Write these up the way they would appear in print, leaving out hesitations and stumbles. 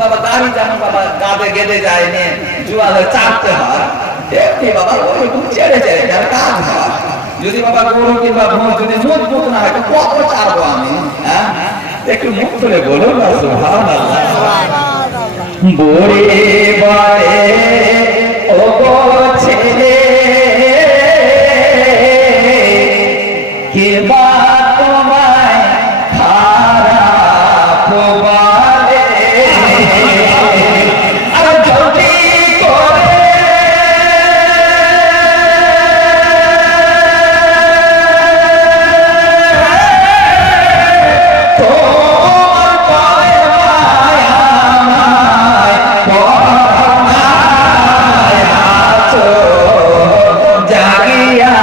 বাবা দাড়ি যেমন বাবা গাবে গেঁদে যায় নিয়ে জুয়ালে চাপতে হয়, এমনি বাবা ওইরকম চেড়ে চেড়ে কাজ হয়। যদি বাবা গরু কিংবা ভোঁ যদি মজবুত না হয় কত চারবো আমি? হ্যাঁ, একটু মুখ তুলে বলুন না সুবহানাল্লাহ। বড়ে বাড়ে ও গো ছেলে কে বা তোমায় খারাপ বলে, আর যদি করে তোমার পায়ে মায়া পড়ায় আছো জাগিয়া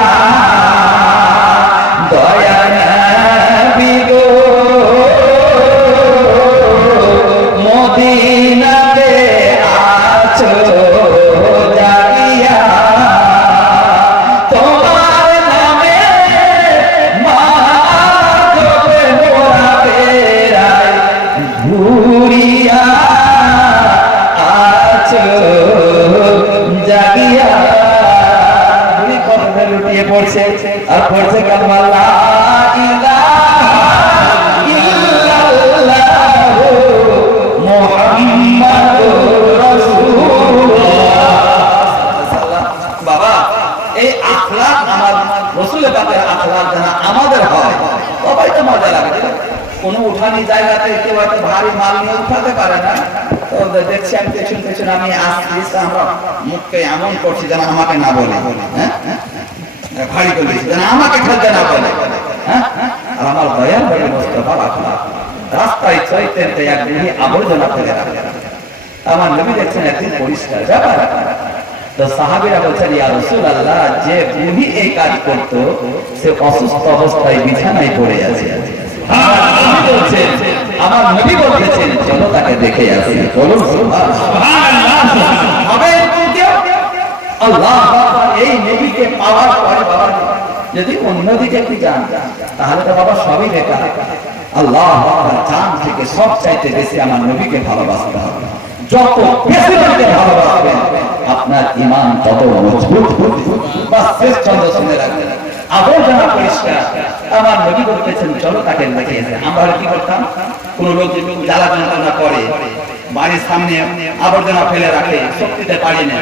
দয়া নবী গো মদিনাতে আছো জাগিয়া, তোমার নামে মাধবে মোরা বেড়াই ঘুরিয়া আছো জাগিয়া। দুই কথা লুটিয়ে পড়ছে আর পড়ছে কালমা লা ইলাহা ইল্লাল্লাহু মুহাম্মাদুর রাসূলুল্লাহ। বাবা এই আখলাক আমার রাসূলের পাকের আখলাক যেন আমাদের হয়, সবাই তো মজা লাগে। কোনো উঠানি জায়গাতে কেউ এত ভারী মাল নিয়ে উঠাতে পারে না, তো দেখছেন পেছন পেছন আমি আসছি, আমরা মুখকে এমন করছি যেন আমাকে না বলে, হ্যাঁ ভারী করে দিচ্ছি যেন আমাকে খেলতে না বলে। হ্যাঁ, আর আমার দয়াল বলে মোস্তফা আখলাক রাস্তায় চলতে এক বুড়ি আবর্জনা ফেলে রাখে। আমার নবী দেখছেন একদিন পরিষ্কার ব্যাপার, তো সাহাবীরা বলছেন ইয়া রাসূলুল্লাহ, যে বুড়ি এই কাজ করতো সে অসুস্থ অবস্থায় বিছানায় পড়ে আছে। আমার নবী বলতেছেন চলো তাকে দেখে আসি। বলুন সুবহানাল্লাহ। হবে আল্লাহ এই নবীকে পাওয়ার পরে বাবা যদি অন্যদিকে একটু যান তাহলে তো বাবা সবই বেকার। আল্লাহ জান থেকে সব চাইতে বেশি আমার নবীকে ভালোবাসতে হবে। যত বেশি নবীকে ভালোবাসবেন আপনার ঈমান তত মজবুত হবে। বাস শেষ ছন্দ শুনে রাখবেন, আবর্জনা পরিষ্কার। আমার নবী বলতেছেন চলো তাকে দেখে আসি। আমরা কি করতাম, কোন লোক জ্বালা যন্ত্রণা করে বাড়ির সামনে আবর্জনা ফেলে রাখে, শক্তিতে পারি না,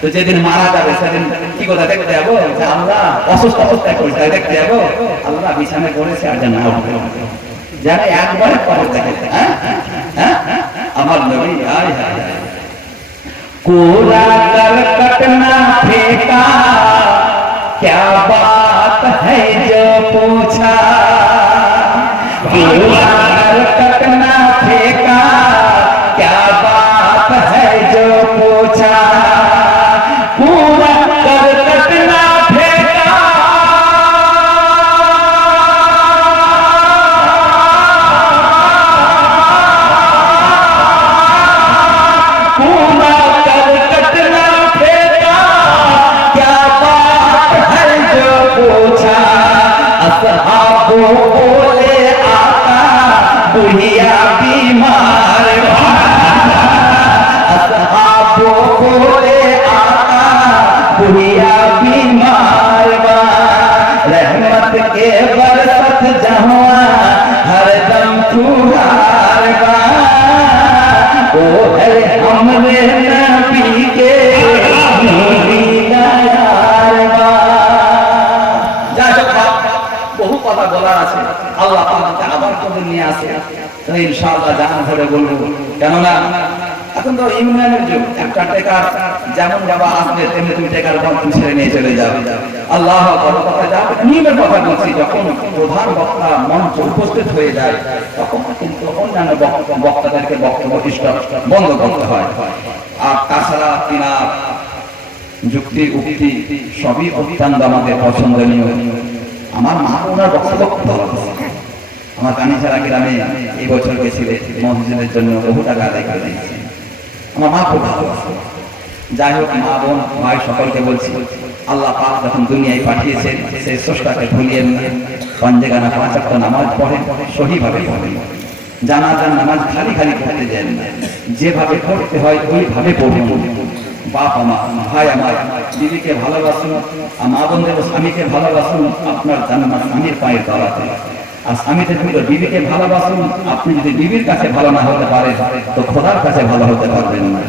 তো যেদিন মারা যাবে সেদিন কি কথা দেখতে যাবো, আমরা অসুস্থ অবস্থায় পড়ে দেখতে যাবো আল্লাহ বিছানায় পড়েছে আর যেন যারা একবারে পরে দেখে। আমার নবী আয় হায় कोरा करकट ना फेंका, क्या बात है जो पूछा, कोरा करकट ना फेंका, क्या बात है जो पूछा, कोरा करकट ना फेंका, बोले आका बुढ़िया बीमार, बोले आका बुढ़िया बीमार, रहमत के बरसत जहाँ हरदम फुहार, ओ है हमरे नबी के नूरी यार। বহু কথা বলার আছে, আল্লাহ আমাকে আবার কবে নিয়ে আসে তো ইনশাআল্লাহ জাহান ধরে বলবো। কেননা এখন তো ইউনিয়নের যুগ, একটা টেকার যেমন বাবা আসবে তেমনি তুমি টেকার বন্ধন ছেড়ে নিয়ে চলে যাবে। আল্লাহ বড় কথা যাবে নিয়মের কথা বলছি, যখন প্রধান বক্তা মঞ্চ উপস্থিত হয়ে যায় তখন কিন্তু অন্যান্য বক্তাদেরকে বক্তব্য বন্ধ করতে হয়। আর তাছাড়া কিনা যুক্তি উক্তি সবই অত্যন্ত আমাদের পছন্দনীয়। আমার মা ওনার বক্তব্য খুব ভালো, আমার কানিছাড়া গ্রামে এই বছর গেছিলে মসজিদের জন্য বহু টাকা আদায় করে দিয়েছি। আমার মা খুব ভালোবাসে। যাই হোক, মা বোন ভাই সকলকে বলছি আল্লাহ পাক যখন দুনিয়ায় পাঠিয়েছেন সেই স্রষ্টাকে ভুলিয়েন না। পাঞ্জেগানা 5 ওয়াক্ত নামাজ পড়েন, সহিভাবে পড়েন। জানাজার নামাজ খালি খালি পড়তে যান না, যেভাবে পড়তে হয় ওইভাবে পড়ুন। বাপ আমার, ভাই আমার, বিবিকে ভালোবাসুন, মা বোনদের স্বামীকে ভালোবাসুন আপনার জান্নাত স্বামীর পায়ের তলাতে। আর স্বামীদের ভিতর বিবিকে ভালোবাসুন। আপনি যদি বিবির কাছে ভালো না হতে পারেন তো খোদার কাছে ভালো হতে পারবেন না।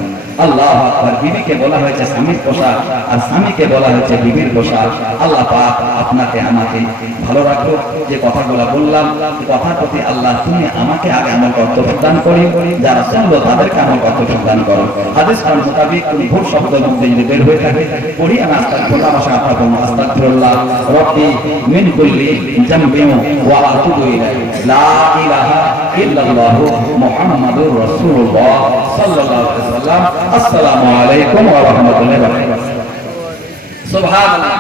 আল্লাহ আকবার। বিবিকে বলা হয়েছে স্বামীর পোশাক, আর স্বামীকে বলা হয়েছে বিবির পোশাক। আল্লাহ পাক আপনাকে আমাকে ভালো রাখো। যে কথাগুলো বললাম, কথার প্রতি আল্লাহ তুমি আমাকে আগে আমল করতে প্রদান করি, যারা শুনলো তাদেরকে আমল করতে প্রদান করো। হাদিস কার মোতাবেক কোন ভুল শব্দ মধ্যে যদি বের হয়ে থাকে পড়ি আমি আস্তাগফিরুল্লাহ ভাষা আপনার বলুন আস্তাগফিরুল্লাহ রব্বি মিন কুল্লি জামবিন ওয়া আতুবু ইলাইহি লা ইলাহা ইল্লাল্লাহ মুহাম্মাদুর রাসূলুল্লাহ সাল্লাল্লাহু আলাইহি ওয়াসাল্লাম। আসসালামু আলাইকুম ওয়া রাহমাতুল্লাহি ওয়া বারাকাতুহু। সুবহানাল্লাহ।